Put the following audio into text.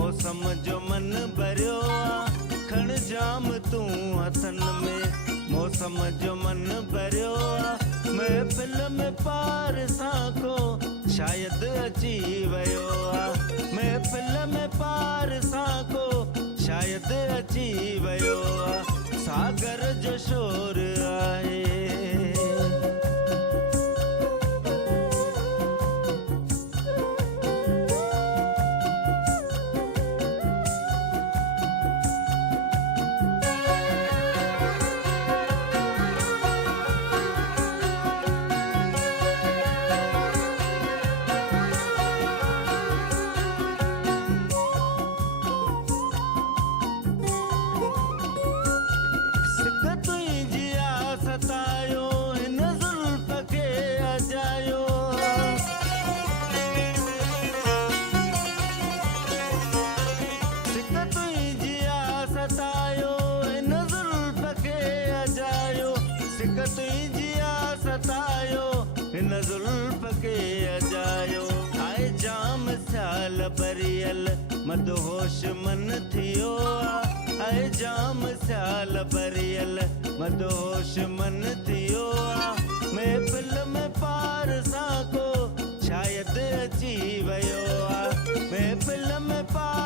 मौसम जो मन भरियो आ खण जाम तूं हथन में। मौसम जो मन भरियो आ महफिल में पार सां को शायद अची वियो आ। महफिल में पार सां को शायद अची वियो आ। सागर जो शोर आहे बरियल मदहोश मन थियो आ। आए जाम साल बरियल मदहोश मन थियो आ। महफिल में पार सां को शायद अची वियो आ। महफिल में पार